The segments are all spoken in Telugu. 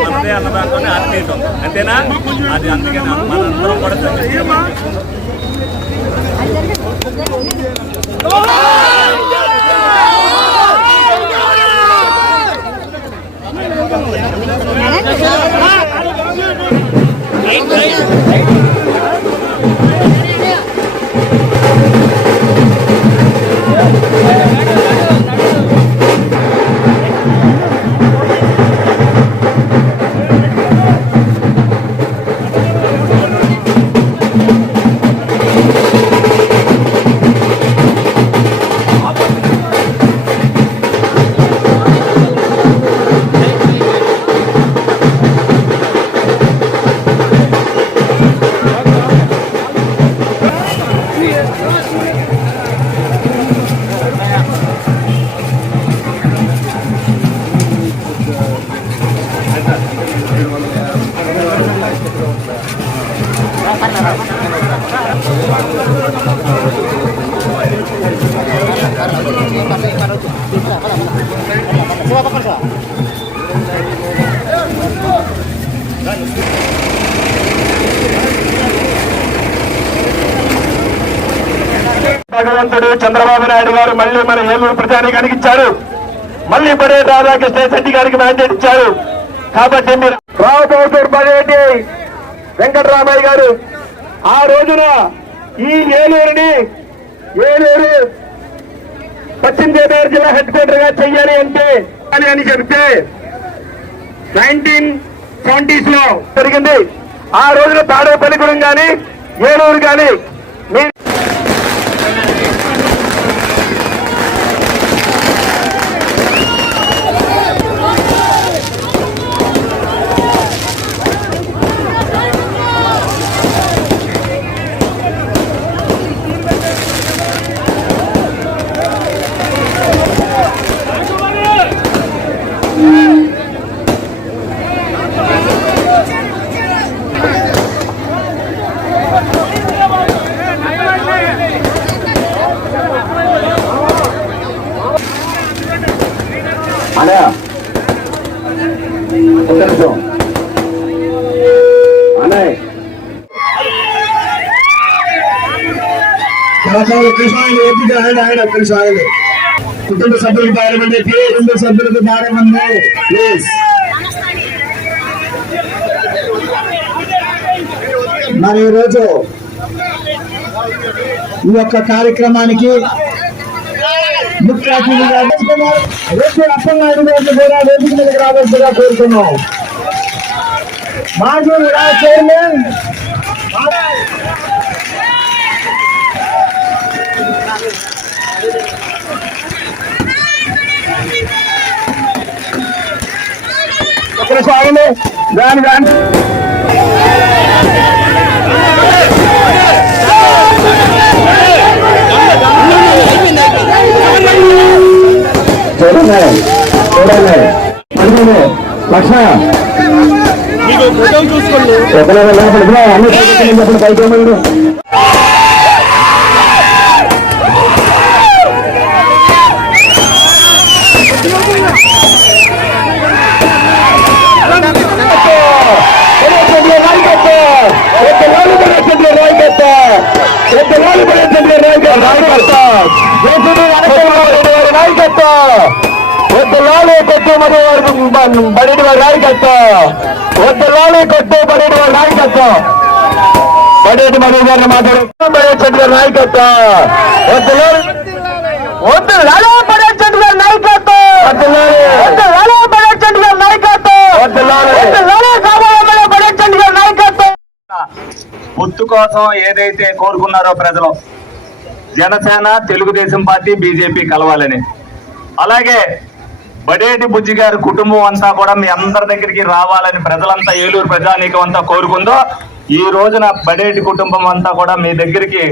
మనదే అన్న దాంట్లోనే ఆత్మీయత ఉంది అంతేనా. అది అందుకని మనందరం కూడా భగవంతుడు చంద్రబాబు నాయుడు గారు మళ్ళీ మన ఏలూరు ప్రజానికి ఇచ్చారు. మళ్ళీ బడే రాధాకృష్ణ శెట్టి గారికి మ్యాండేట్ ఇచ్చారు. కాబట్టి మీరు రావుతోటూరు బడేటి వెంకటరామయ్య గారు ఆ రోజున ఈ ఏలూరు పశ్చిమ గోదావరి జిల్లా హెడ్ క్వార్టర్ గా చెయ్యాలి అంటే అని చెప్తే 1970s లో జరిగింది. ఆ రోజున తాడేపల్లిగూడెం కానీ ఏలూరు కానీ కుటుంబ సభ్యులకు దారమండి, కుటుంబ సభ్యులకు దారమండి ప్లీజ్. మరి ఈరోజు ఈ యొక్క కార్యక్రమానికి ముఖ్య అతిథిగా అప్పలనాయుడు గారిని కూడా వేదిక మీదకి రావాల్సిందిగా కోరుతున్నాం. మాజీ చైర్మన్ సాగండి దాని లక్ష అన్ని పైకి బడి వారి నాయకత్వం వద్దలాలి కొట్టు బడి వారి నాయకత్వం బడేటి మధు గారిని మాట్లాడు బడే చెట్టు గారి నాయకత్వం వద్దలాలి బడే చెట్టు గారి నాయకత్వం వద్దలాలి బడే చెట్టు గారి నాయకత్వం వద్దలాలి బడే చెట్టు గారి నాయకత్వం. పొత్తు కోసం ఏదైతే కోరుకున్నారో ప్రజలు జనసేన తెలుగుదేశం పార్టీ బీజేపీ కలవాలని, అలాగే బడేటి బుజ్జి గారి కుటుంబం అంతా కూడా మీ అందరి దగ్గరికి రావాలని ప్రజలంతా ఏలూరు ప్రజానీకం అంతా కోరుకుందో ఈ రోజున బడేటి కుటుంబం అంతా కూడా మీ దగ్గరికి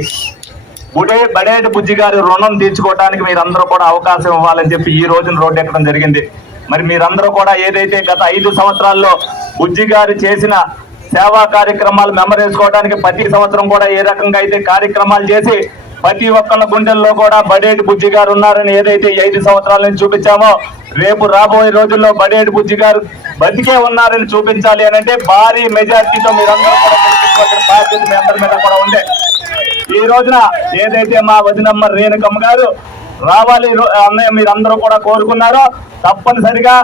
బడేటి బుజ్జి గారి రుణం తీర్చుకోవడానికి మీరందరూ కూడా అవకాశం ఇవ్వాలని చెప్పి ఈ రోజున రోడ్డు ఎక్కడం జరిగింది. మరి మీరందరూ కూడా ఏదైతే గత 5 సంవత్సరాల్లో బుజ్జి గారు చేసిన సేవా కార్యక్రమాలు మెమరేసుకోవడానికి ప్రతి సంవత్సరం కూడా ఏ రకంగా అయితే కార్యక్రమాలు చేసి ప్రతి ఒక్కళ్ళ గుండెల్లో కూడా బడేటి బుజ్జి గారు ఉన్నారని ఏదైతే 5 సంవత్సరాల నుంచి చూపించామో, రేపు రాబోయే రోజుల్లో బడేటి బుజ్జి గారు బతికే ఉన్నారని చూపించాలి అని అంటే భారీ మెజార్టీతో మీరందరూ కూడా గెలిపించుకోవాల్సిన బాధ్యత మీ అందరి మీద కూడా ఉండే. ఈ రోజున ఏదైతే మా వదినమ్మ రేణుకమ్మ గారు రావాలి అన్నయ్య మీరందరూ కూడా కోరుకున్నారో, తప్పనిసరిగా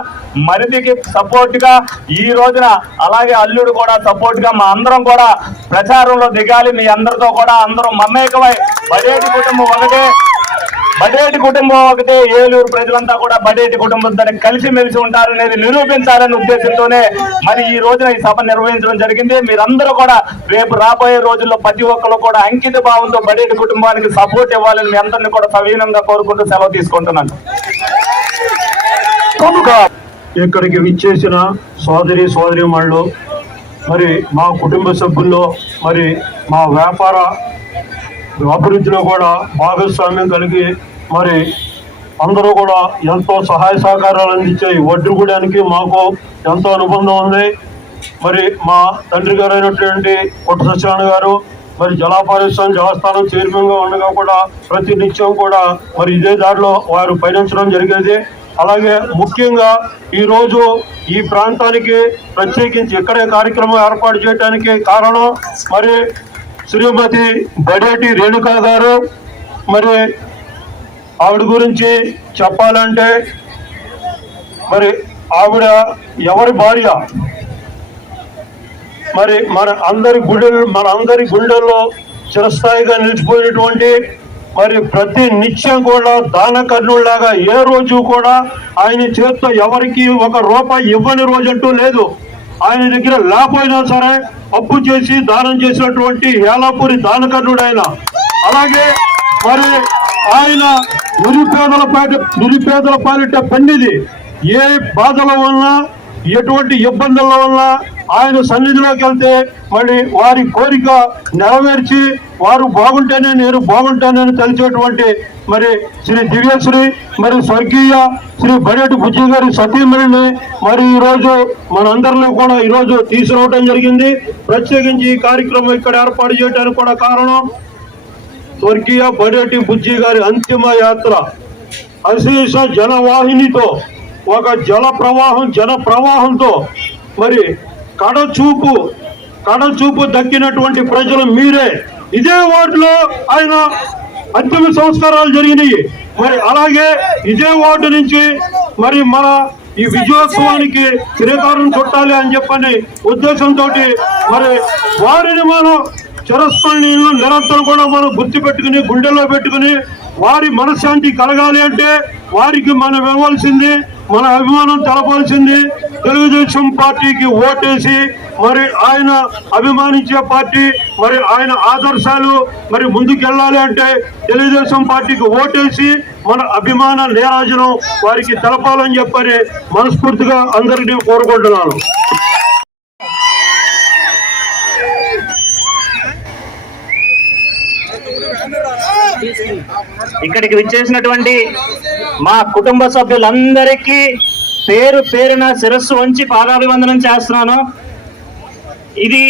మరిదికి సపోర్ట్ గా ఈ రోజున అలాగే అల్లుడు కూడా సపోర్ట్ గా మా అందరం కూడా ప్రచారంలో దిగాలి. మీ అందరితో కూడా అందరం మమేకమై బడేటి కుటుంబం ఒకటే ఏలూరు ప్రజలంతా కూడా బడేటి కుటుంబంతో కలిసిమెలిసి ఉంటారనేది నిరూపించాలనే ఉద్దేశంతోనే మరి ఈ రోజున ఈ సభ నిర్వహించడం జరిగింది. మీరందరూ కూడా రేపు రాబోయే రోజుల్లో ప్రతి ఒక్కరు కూడా అంకిత భావంతో బడేటి కుటుంబానికి సపోర్ట్ ఇవ్వాలని మీ అందరినీ కూడా సవినయంగా కోరుకుంటూ సెలవు తీసుకుంటున్నాను. ఇక్కడికి విచ్చేసిన సోదరీమణులు, మరి మా కుటుంబ సభ్యుల్లో మరి మా వ్యాపార అభివృద్ధిలో కూడా భాగస్వామ్యం కలిగి మరి అందరూ కూడా ఎంతో సహాయ సహకారాలు అందించే వడ్రుగూడానికి మాకు ఎంతో అనుబంధం ఉంది. మరి మా తండ్రి గారు అయినటువంటి కొట్ట సత్యనారాయణ గారు మరి జలాపారిశ్రామిక దేవస్థానం చైర్మన్గా ఉండగా కూడా ప్రతి నిత్యం కూడా మరి ఇదే దారిలో వారు పయనించడం జరిగేది. అలాగే ముఖ్యంగా ఈరోజు ఈ ప్రాంతానికి ప్రత్యేకించి ఇక్కడే కార్యక్రమం ఏర్పాటు చేయడానికి కారణం మరి శ్రీమతి బడేటి రేణుక గారు. మరి ఆవిడ గురించి చెప్పాలంటే మరి ఆవిడ ఎవరి భార్య, మరి మన అందరి గుండెల్లో చిరస్థాయిగా నిలిచిపోయినటువంటి మరి ప్రతి నిత్యం కూడా దాన కర్ణుల్లాగా ఏ రోజు కూడా ఆయన చేతితో ఎవరికి ₹1 ఇవ్వని రోజంటూ లేదు. ఆయన దగ్గర లేకపోయినా సరే అప్పు చేసి దానం చేసినటువంటి ఏలాపూరి దానకర్ణుడు ఆయన. అలాగే మరి ఆయన నిరుపేదల పాలిట పండిది. ఏ బాధల వలన ఎటువంటి ఇబ్బందుల వలన ఆయన సన్నిధిలోకి వెళ్తే మళ్ళీ వారి కోరిక నెరవేర్చి వారు బాగుంటేనే నేను బాగుంటానని తెలిసేటువంటి మరి శ్రీ దివ్యశ్రీ మరి స్వర్గీయ శ్రీ బడేటి బుజ్జి గారి సతీమణిని మరి ఈరోజు మనందరినీ కూడా ఈరోజు తీసుకురావడం జరిగింది. ప్రత్యేకించి ఈ కార్యక్రమం ఇక్కడ ఏర్పాటు చేయడానికి కూడా కారణం స్వర్గీయ బడేటి బుజ్జి గారి అంతిమ యాత్ర అశేష జనవాహినితో, ఒక జన ప్రవాహంతో మరి కడచూపు దక్కినటువంటి ప్రజలు మీరే. ఇదే వార్డులో ఆయన అంతిమ సంస్కారాలు జరిగినాయి. మరి అలాగే ఇదే వార్డు నుంచి మరి మన ఈ విజయోత్సవానికి శ్రీకారం చుట్టాలి అని చెప్పని ఉద్దేశంతో మరి వారిని మనం చిరస్మరణీయులు నిరంతరం కూడా మనం గుర్తు పెట్టుకుని గుండెల్లో పెట్టుకుని వారి మనశ్శాంతి కలగాలి అంటే వారికి మనం ఇవ్వాల్సింది, మన అభిమానం తెలపాల్సింది తెలుగుదేశం పార్టీకి ఓటేసి మరి ఆయన అభిమానించే పార్టీ, మరి ఆయన ఆదర్శాలు మరి ముందుకెళ్ళాలి అంటే తెలుగుదేశం పార్టీకి ఓటేసి మన అభిమాన నీరాజనం వారికి తెలపాలని చెప్పని మనస్ఫూర్తిగా అందరినీ కోరుకుంటున్నాను. ఇక్కడికి విచ్చేసినటువంటి మా కుటుంబ సభ్యులందరికీ పేరు పేరున శిరస్సు వంచి పాదాభివందనం చేస్తున్నాను. ఇది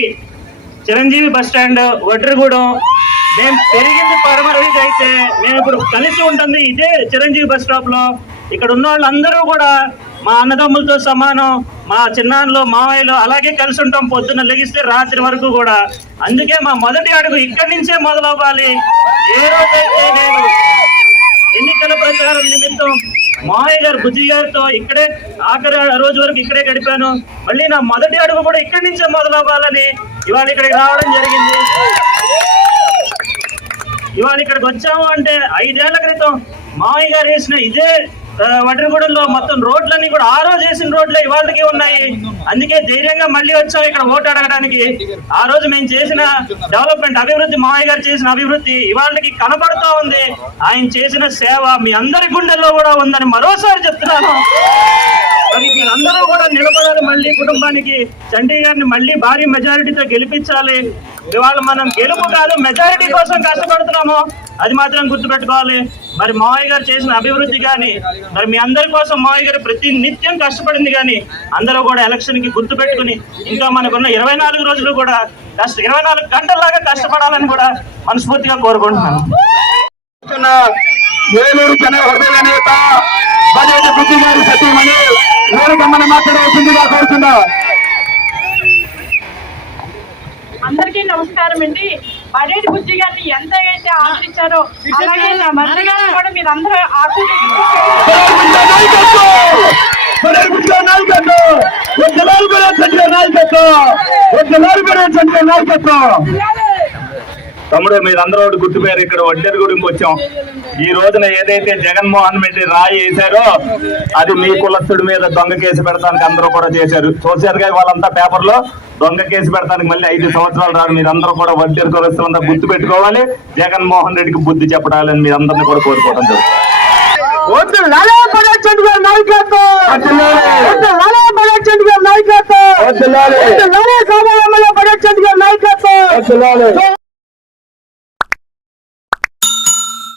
చిరంజీవి బస్ స్టాండ్ వడ్రగూడెం. మేము పెరిగింది పరమరీతి అయితే మేము ఇప్పుడు కలిసి ఉంటుంది ఇదే చిరంజీవి బస్ స్టాప్ లో. ఇక్కడ ఉన్న వాళ్ళందరూ కూడా మా అన్నదమ్ములతో సమానం, మా చిన్నాన్నలు మావయ్యలు అలాగే కలిసి ఉంటాం పొద్దున్న లెగిస్తే రాత్రి వరకు కూడా. అందుకే మా మొదటి అడుగు ఇక్కడి నుంచే మొదలవ్వాలి. ఏ రోజైతే నేను ఎన్నికల ప్రచారం నిమిత్తం మావయ్య గారు బుజ్జి గారితో ఇక్కడే ఆఖరి రోజు వరకు ఇక్కడే గడిపాను. మళ్ళీ నా మొదటి అడుగు కూడా ఇక్కడి నుంచే మొదలవ్వాలని ఇవాళ ఇక్కడికి రావడం జరిగింది. ఇవాళ ఇక్కడికి వచ్చాము అంటే 5 ఏళ్ల క్రితం మావయ్య గారు వేసిన ఇదే వడ్రగూడెంలో మొత్తం రోడ్లన్నీ కూడా ఆ రోజు వేసిన రోడ్లే ఇవాళకి ఉన్నాయి. అందుకే ధైర్యంగా మళ్ళీ వచ్చాం ఇక్కడ ఓటు అడగడానికి. ఆ రోజు మేము చేసిన డెవలప్మెంట్ అభివృద్ధి, మావయ్య గారు చేసిన అభివృద్ధి ఇవాళకి కనపడుతూ ఉంది. ఆయన చేసిన సేవ మీ అందరి గుండెల్లో కూడా ఉందని మరోసారి చెప్తున్నాను. మరి మీరందరూ కూడా నిలబడాలి. మళ్ళీ కుటుంబానికి చండీ గారిని మళ్ళీ భారీ మెజారిటీతో గెలిపించాలి. ఇవాళ మనం గెలుపు కాదు మెజారిటీ కోసం కష్టపడుతున్నాము, అది మాత్రం గుర్తుపెట్టుకోవాలి. మరి మావయ్య గారు చేసిన అభివృద్ధి కానీ మరి మీ అందరి కోసం మావయ్య గారు ప్రతి నిత్యం కష్టపడింది కానీ అందరూ కూడా ఎలక్షన్ కి గుర్తు పెట్టుకుని ఇంకా మనకున్న 24 రోజులు కూడా 24 గంటల్లాగా కష్టపడాలని కూడా మనస్ఫూర్తిగా కోరుకుంటున్నాను. ఏలూరు జన హృదయ నేత బడేటి బుద్ధి గారి సతీమణి రేణుకమ్మని మాట్లాడవలసిందిగా కోరుతున్నా. అందరికీ నమస్కారం అండి. బడేటి బుజ్జి గారిని ఎంత అయితే ఆదరించారో అలాగే నా మధ్య గారిని కూడా మీరు అందరూ తమ్ముడు మీరందరూ గుర్తుపోయారు. ఇక్కడ వడ్డేరు గురించి వచ్చాం. ఈ రోజున ఏదైతే జగన్మోహన్ రెడ్డి రాయి వేశారో అది మీ కులస్తుడి మీద దొంగ కేసు పెడతానికి అందరూ కూడా చేశారు. చూశారుగా వాళ్ళంతా పేపర్లో దొంగ కేసు పెడతానికి మళ్ళీ 5 సంవత్సరాలు రాదు. మీరందరూ కూడా వడ్డేరు కులస్తులంతా గుర్తు పెట్టుకోవాలి. జగన్మోహన్ రెడ్డికి బుద్ధి చెప్పడాలని మీరందరినీ కూడా కోరుకోవడం జరుగుతుంది. నాయకత్వం